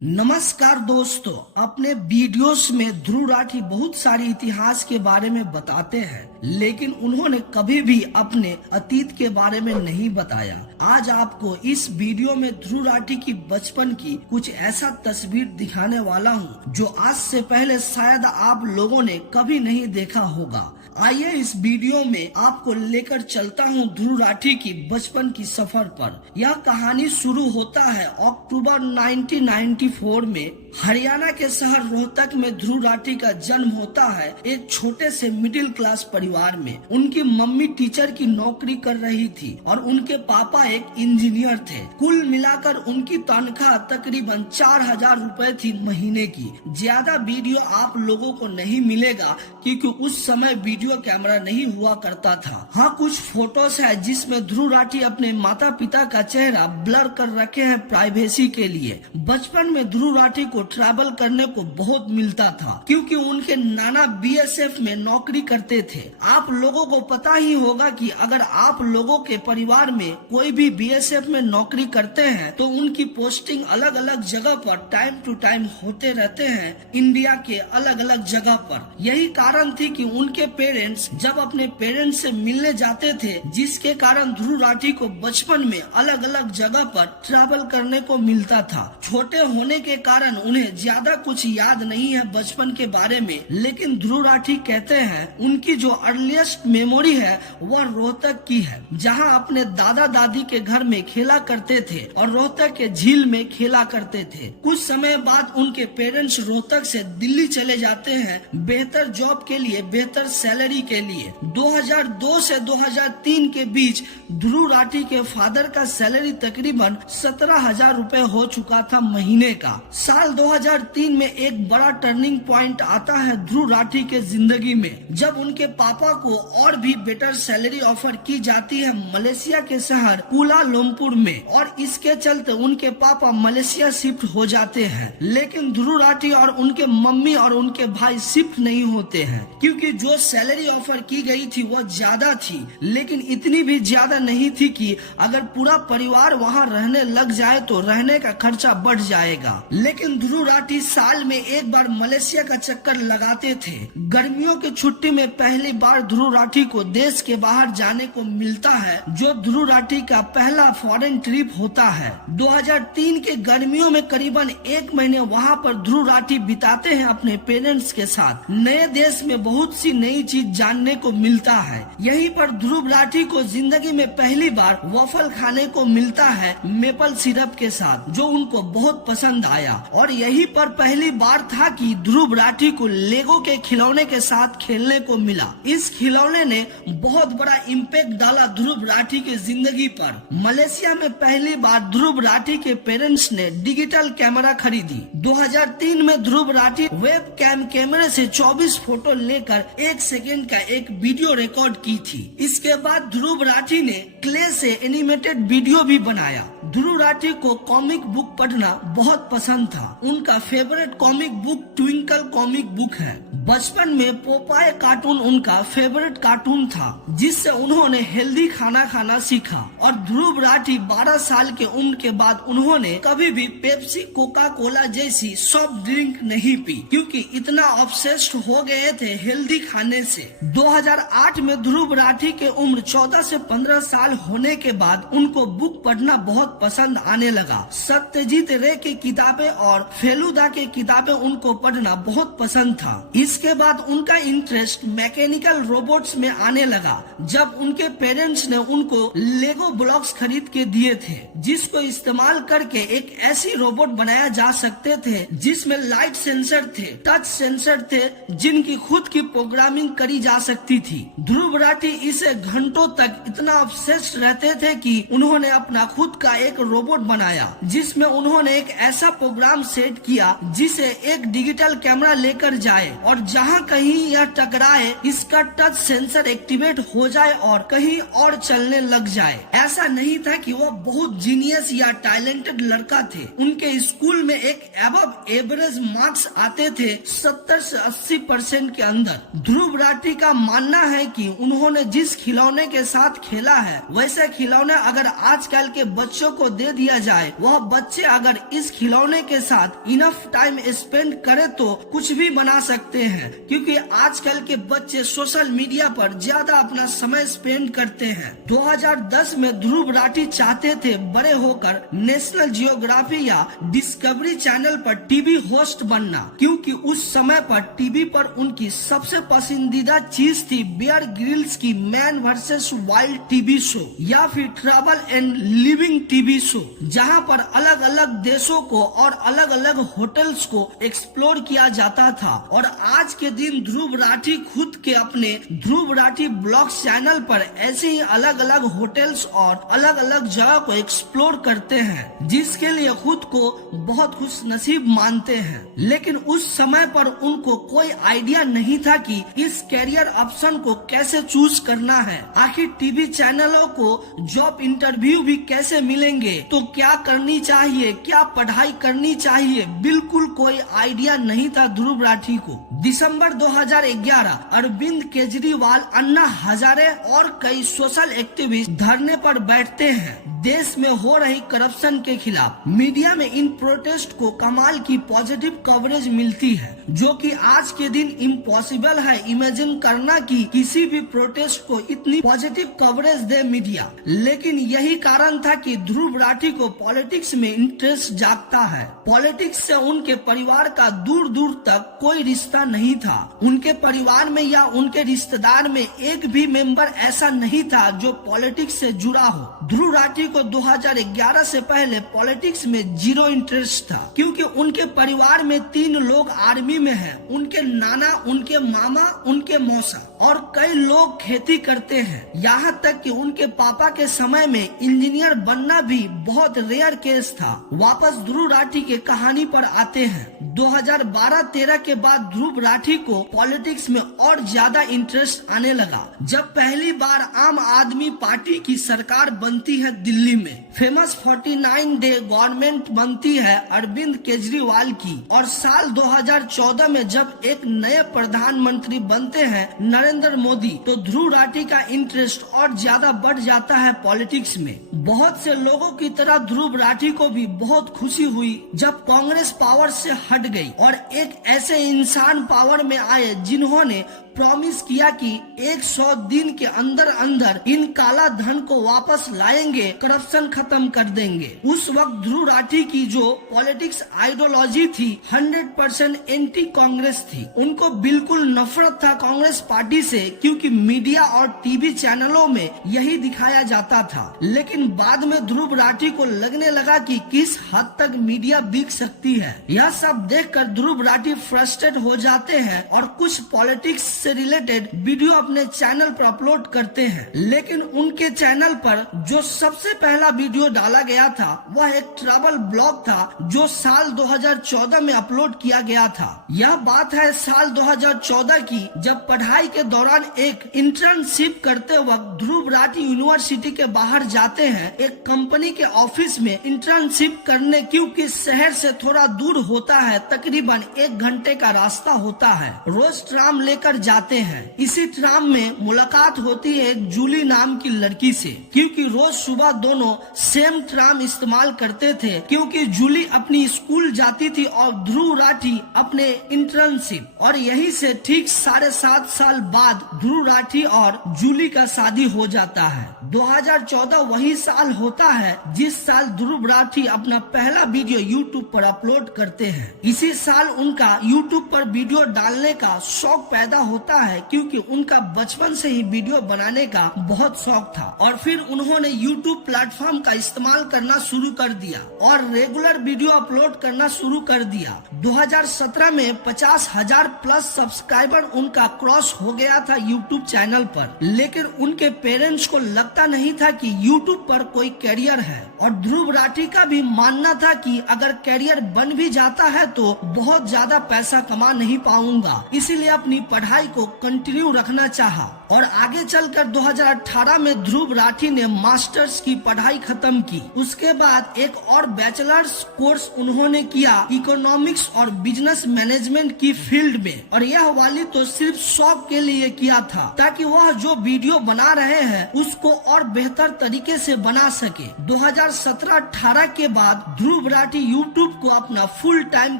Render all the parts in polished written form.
नमस्कार दोस्तों, अपने वीडियोस में ध्रुव राठी बहुत सारी इतिहास के बारे में बताते हैं, लेकिन उन्होंने कभी भी अपने अतीत के बारे में नहीं बताया। आज आपको इस वीडियो में ध्रुव राठी की बचपन की कुछ ऐसा तस्वीर दिखाने वाला हूं, जो आज से पहले शायद आप लोगों ने कभी नहीं देखा होगा। आइए इस वीडियो में आपको लेकर चलता हूं ध्रुव राठी की बचपन की सफर पर। यह कहानी शुरू होता है अक्टूबर 1994 में। हरियाणा के शहर रोहतक में ध्रुव राठी का जन्म होता है एक छोटे से मिडिल क्लास परिवार में। उनकी मम्मी टीचर की नौकरी कर रही थी और उनके पापा एक इंजीनियर थे। कुल मिलाकर उनकी तनख्वाह तकरीबन 4000 रुपए थी महीने की। ज्यादा वीडियो आप लोगों को नहीं मिलेगा क्योंकि उस समय वीडियो कैमरा नहीं हुआ करता था। हाँ, कुछ फोटोज है जिसमें ध्रुव राठी अपने माता पिता का चेहरा ब्लर कर रखे हैं प्राइवेसी के लिए। बचपन में ध्रुव राठी को ट्रैवल करने को बहुत मिलता था क्योंकि उनके नाना बीएसएफ में नौकरी करते थे। आप लोगों को पता ही होगा कि अगर आप लोगों के परिवार में कोई भी बीएसएफ में नौकरी करते हैं तो उनकी पोस्टिंग अलग अलग जगह पर टाइम टू टाइम होते रहते हैं, इंडिया के अलग अलग जगह पर। यही कारण थी कि उनके पेरेंट्स जब अपने पेरेंट्स से मिलने जाते थे, जिसके कारण ध्रुव राठी को बचपन में अलग अलग जगह पर ट्रैवल करने को मिलता था। छोटे होने के कारण उन्हें ज्यादा कुछ याद नहीं है बचपन के बारे में, लेकिन ध्रुव राठी कहते हैं उनकी जो अर्लीस्ट मेमोरी है वह रोहतक की है, जहां अपने दादा दादी के घर में खेला करते थे और रोहतक के झील में खेला करते थे। कुछ समय बाद उनके पेरेंट्स रोहतक से दिल्ली चले जाते हैं बेहतर जॉब के लिए, बेहतर सैलरी के लिए। 2002 से 2003 के बीच ध्रुव राठी के फादर का सैलरी तकरीबन 17,000 रुपए हो चुका था महीने का। साल 2003 में एक बड़ा टर्निंग पॉइंट आता है ध्रुव राठी के जिंदगी में, जब उनके पापा को और भी बेटर सैलरी ऑफर की जाती है मलेशिया के शहर कुआलालंपुर में, और इसके चलते उनके पापा मलेशिया शिफ्ट हो जाते हैं। लेकिन ध्रुव राठी और उनके मम्मी और उनके भाई शिफ्ट नहीं होते हैं क्योंकि जो सैलरी ऑफर की गई थी वो ज्यादा थी, लेकिन इतनी भी ज्यादा नहीं थी कि अगर पूरा परिवार वहाँ रहने लग जाए तो रहने का खर्चा बढ़ जाएगा। लेकिन ध्रुव राठी साल में एक बार मलेशिया का चक्कर लगाते थे। गर्मियों की छुट्टी में पहली बार ध्रुव राठी को देश के बाहर जाने को मिलता है, जो ध्रुव राठी का पहला फॉरेन ट्रिप होता है। 2003 के गर्मियों में करीबन 1 महीने वहाँ पर ध्रुव राठी बिताते हैं अपने पेरेंट्स के साथ। नए देश में बहुत सी नई चीज जानने को मिलता है। यहीं पर ध्रुव राठी को जिंदगी में पहली बार वॉफल खाने को मिलता है मेपल सिरप के साथ, जो उनको बहुत पसंद आया। और यहीं पर पहली बार था कि ध्रुव राठी को लेगो के खिलौने के साथ खेलने को मिला। इस खिलौने ने बहुत बड़ा इम्पैक्ट डाला ध्रुव राठी की जिंदगी पर। मलेशिया में पहली बार ध्रुव राठी के पेरेंट्स ने डिजिटल कैमरा खरीदी। 2003 में ध्रुव राठी वेब कैमरे से 24 फोटो लेकर 1 सेकेंड का एक वीडियो रिकॉर्ड की थी। इसके बाद ध्रुव राठी ने क्ले से एनिमेटेड वीडियो भी बनाया। ध्रुव राठी को कॉमिक बुक पढ़ना बहुत पसंद था। उनका favourite comic book twinkle comic book है। बचपन में पोपाय कार्टून उनका फेवरेट कार्टून था, जिससे उन्होंने हेल्दी खाना खाना सीखा। और ध्रुव राठी 12 साल के उम्र के बाद उन्होंने कभी भी पेप्सी कोका कोला जैसी सॉफ्ट ड्रिंक नहीं पी, क्योंकि इतना ऑब्सेस्ड हो गए थे हेल्दी खाने से। 2008 में ध्रुव राठी के उम्र 14 से 15 साल होने के बाद उनको बुक पढ़ना बहुत पसंद आने लगा। सत्यजीत रे की किताबें और फेलुदा के किताबें उनको पढ़ना बहुत पसंद था। इसके बाद उनका इंटरेस्ट मैकेनिकल रोबोट्स में आने लगा, जब उनके पेरेंट्स ने उनको लेगो ब्लॉक्स खरीद के दिए थे, जिसको इस्तेमाल करके एक ऐसी रोबोट बनाया जा सकते थे जिसमें लाइट सेंसर थे, टच सेंसर थे, जिनकी खुद की प्रोग्रामिंग करी जा सकती थी। ध्रुव राठी इसे घंटों तक इतना ऑब्सेस्ड रहते थे कि उन्होंने अपना खुद का एक रोबोट बनाया, जिसमें उन्होंने एक ऐसा प्रोग्राम सेट किया जिसे एक डिजिटल कैमरा लेकर जाए और जहां कहीं यह टकराए इसका टच सेंसर एक्टिवेट हो जाए और कहीं और चलने लग जाए। ऐसा नहीं था कि वह बहुत जीनियस या टैलेंटेड लड़का थे। उनके स्कूल में एक एबव एवरेज मार्क्स आते थे 70 से 80% के अंदर। ध्रुव राठी का मानना है कि उन्होंने जिस खिलौने के साथ खेला है वैसे खिलौने अगर आजकल के बच्चों बच्चों को दे दिया जाए, वह बच्चे अगर इस खिलौने के साथ इनफ टाइम स्पेंड करे तो कुछ भी बना सकते हैं, क्योंकि आजकल के बच्चे सोशल मीडिया पर ज्यादा अपना समय स्पेंड करते हैं। 2010 में ध्रुव राठी चाहते थे बड़े होकर नेशनल जियोग्राफी या डिस्कवरी चैनल पर टीवी होस्ट बनना, क्योंकि उस समय पर टीवी पर उनकी सबसे पसंदीदा चीज थी बियर ग्रिल्स की man versus wild TV show या फिर travel and living TV show, जहां पर अलग अलग देशों को और अलग अलग होटल्स को एक्सप्लोर किया जाता था। और आज के दिन ध्रुव राठी खुद के अपने ध्रुव राठी ब्लॉग्स चैनल पर ऐसे ही अलग अलग होटल्स और अलग अलग जगह को एक्सप्लोर करते हैं, जिसके लिए खुद को बहुत खुश नसीब मानते हैं। लेकिन उस समय पर उनको कोई आइडिया नहीं था कि इस कैरियर ऑप्शन को कैसे चूज करना है। आखिर टीवी चैनलों को जॉब इंटरव्यू भी कैसे मिलेंगे, तो क्या करनी चाहिए, क्या पढ़ाई करनी चाहिए, बिल्कुल कोई आइडिया नहीं था ध्रुव राठी को। दिसंबर 2011 अरविंद केजरीवाल, अन्ना हजारे और कई सोशल एक्टिविस्ट धरने पर बैठते हैं देश में हो रही करप्शन के खिलाफ। मीडिया में इन प्रोटेस्ट को कमाल की पॉजिटिव कवरेज मिलती है, जो कि आज के दिन इम्पॉसिबल है इमेजिन करना कि किसी भी प्रोटेस्ट को इतनी पॉजिटिव कवरेज दे मीडिया। लेकिन यही कारण था कि ध्रुव राठी को पॉलिटिक्स में इंटरेस्ट जागता है। पॉलिटिक्स से उनके परिवार का दूर दूर तक कोई रिश्ता नहीं था। उनके परिवार में या उनके रिश्तेदार में एक भी मेंबर ऐसा नहीं था जो पॉलिटिक्स से जुड़ा हो। ध्रुव राठी को 2011 से पहले पॉलिटिक्स में जीरो इंटरेस्ट था, क्योंकि उनके परिवार में 3 लोग आर्मी में हैं। उनके नाना, उनके मामा, उनके मौसा और कई लोग खेती करते हैं। यहाँ तक कि उनके पापा के समय में इंजीनियर बनना भी बहुत रेयर केस था। वापस ध्रुव राठी के कहानी पर आते हैं। 2012-13 के बाद ध्रुव राठी को पॉलिटिक्स में और ज्यादा इंटरेस्ट आने लगा, जब पहली बार आम आदमी पार्टी की सरकार बनती है दिल्ली में। फेमस 49 डे गवर्नमेंट बनती है अरविंद केजरीवाल की। और साल 2014 में जब एक नए प्रधानमंत्री बनते हैं नरेंद्र मोदी, तो ध्रुव राठी का इंटरेस्ट और ज्यादा बढ़ जाता है पॉलिटिक्स में। बहुत से लोगों की तरह ध्रुव राठी को भी बहुत खुशी हुई जब कांग्रेस पावर से हट गई और एक ऐसे इंसान पावर में आए जिन्होंने प्रॉमिस किया कि 100 दिन के अंदर अंदर इन काला धन को वापस लाएंगे, करप्शन खत्म कर देंगे। उस वक्त ध्रुव राठी की जो पॉलिटिक्स आइडियोलॉजी थी 100% एंटी कांग्रेस थी। उनको बिल्कुल नफरत था कांग्रेस पार्टी से, क्योंकि मीडिया और टीवी चैनलों में यही दिखाया जाता था। लेकिन बाद में ध्रुव राठी को लगने लगा कि किस हद तक मीडिया बिक सकती है। यह सब देखकर ध्रुव राठी फ्रस्ट्रेट हो जाते हैं और कुछ पॉलिटिक्स से रिलेटेड वीडियो अपने चैनल पर अपलोड करते हैं। लेकिन उनके चैनल पर जो सबसे पहला वीडियो डाला गया था वह एक ट्रैवल ब्लॉग था, जो साल 2014 में अपलोड किया गया था। यह बात है साल 2014 की, जब पढ़ाई के दौरान एक इंटर्नशिप करते वक्त ध्रुव राठी यूनिवर्सिटी के बाहर जाते हैं एक कंपनी के ऑफिस में इंटर्नशिप करने, क्योंकि शहर से थोड़ा दूर होता है, तकरीबन 1 घंटे का रास्ता होता है। रोज ट्राम लेकर जाते हैं। इसी ट्राम में मुलाकात होती है एक जूली नाम की लड़की से, क्योंकि रोज सुबह दोनों सेम ट्राम इस्तेमाल करते थे, क्योंकि जूली अपनी स्कूल जाती थी और ध्रुव राठी अपने इंटर्नशिप। और यही से ठीक 7.5 साल बाद ध्रुव राठी और जूली का शादी हो जाता है। 2014 वही साल होता है जिस साल ध्रुव राठी अपना पहला वीडियो यूट्यूब पर अपलोड करते हैं। इसी साल उनका यूट्यूब पर वीडियो डालने का शौक पैदा होता है, क्योंकि उनका बचपन से ही वीडियो बनाने का बहुत शौक था। और फिर उन्होंने यूट्यूब प्लेटफॉर्म का इस्तेमाल करना शुरू कर दिया और रेगुलर वीडियो अपलोड करना शुरू कर दिया। 2017 में 50,000 प्लस सब्सक्राइबर उनका क्रॉस हो गया था यूट्यूब चैनल पर। लेकिन उनके पेरेंट्स को लगता नहीं था कि यूट्यूब पर कोई कैरियर है, और ध्रुव राठी का भी मानना था कि अगर कैरियर बन भी जाता है तो बहुत ज्यादा पैसा कमा नहीं पाऊंगा, इसीलिए अपनी पढ़ाई को कंटिन्यू रखना चाहा। और आगे चलकर 2018 में ध्रुव राठी ने मास्टर्स की पढ़ाई खत्म की। उसके बाद एक और बैचलर्स कोर्स उन्होंने किया इकोनॉमिक्स और बिजनेस मैनेजमेंट की फील्ड में, और यह वाली तो सिर्फ शौक के लिए किया था, ताकि वह जो वीडियो बना रहे हैं उसको और बेहतर तरीके से बना सके। 2017-18 के बाद ध्रुव राठी यूट्यूब को अपना फुल टाइम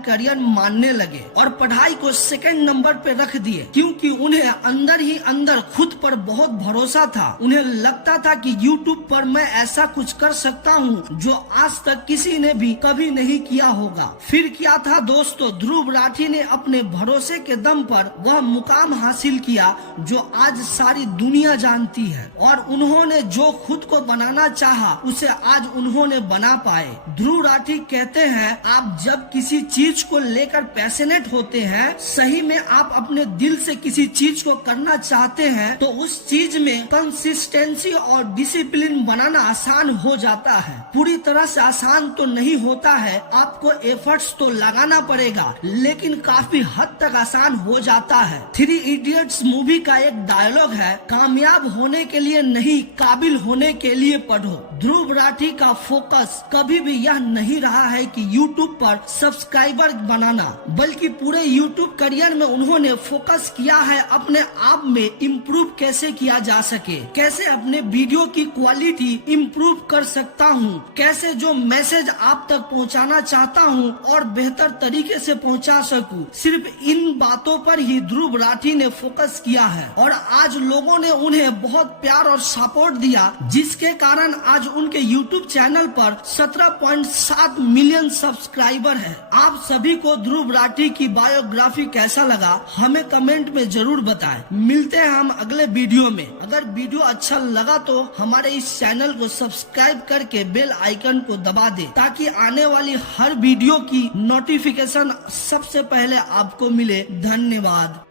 करियर मानने लगे और पढ़ाई को सेकंड नंबर पे रख दिए, क्योंकि उन्हें अंदर ही अंदर खुद पर बहुत भरोसा था। उन्हें लगता था कि यूट्यूब पर मैं ऐसा कुछ कर सकता हूँ जो आज तक किसी ने भी कभी नहीं किया होगा। फिर क्या था दोस्तों, ध्रुव राठी ने अपने भरोसे के दम पर वह मुकाम हासिल किया जो आज सारी दुनिया जानती है, और उन्होंने जो खुद को बनाना चाहा उसे आज उन्होंने बना पाए। ध्रुव राठी कहते हैं, आप जब किसी चीज को लेकर पैशनेट होते हैं, सही में आप अपने दिल से किसी चीज को करना चाहते हैं, तो उस चीज में कंसिस्टेंसी और डिसिप्लिन बनाना आसान हो जाता है। पूरी तरह से आसान तो नहीं होता है, आपको एफर्ट्स तो लगाना पड़ेगा, लेकिन काफी हद तक आसान हो जाता है। 3 इडियट्स मूवी का एक डायलॉग है, कामयाब होने के लिए नहीं, काबिल होने के लिए पढ़ो। ध्रुव राठी का फोकस कभी भी यह नहीं रहा है कि यूट्यूब पर सब्सक्राइबर बनाना, बल्कि पूरे यूट्यूब करियर में उन्होंने फोकस किया है अपने आप में इम्प्रूव कैसे किया जा सके, कैसे अपने वीडियो की क्वालिटी इम्प्रूव कर सकता हूँ, कैसे जो मैसेज आप तक पहुँचाना चाहता हूँ और बेहतर तरीके से पहुँचा सकूँ। सिर्फ इन बातों पर ही ध्रुव राठी ने फोकस किया है और आज लोगों ने उन्हें बहुत प्यार और सपोर्ट दिया, जिसके कारण आज उनके YouTube चैनल पर 17.7 मिलियन सब्सक्राइबर है। आप सभी को ध्रुव राठी की बायोग्राफी कैसा लगा हमें कमेंट में जरूर बताएं। मिलते हैं हम अगले वीडियो में। अगर वीडियो अच्छा लगा तो हमारे इस चैनल को सब्सक्राइब करके बेल आइकन को दबा दे, ताकि आने वाली हर वीडियो की नोटिफिकेशन सबसे पहले आपको मिले। धन्यवाद।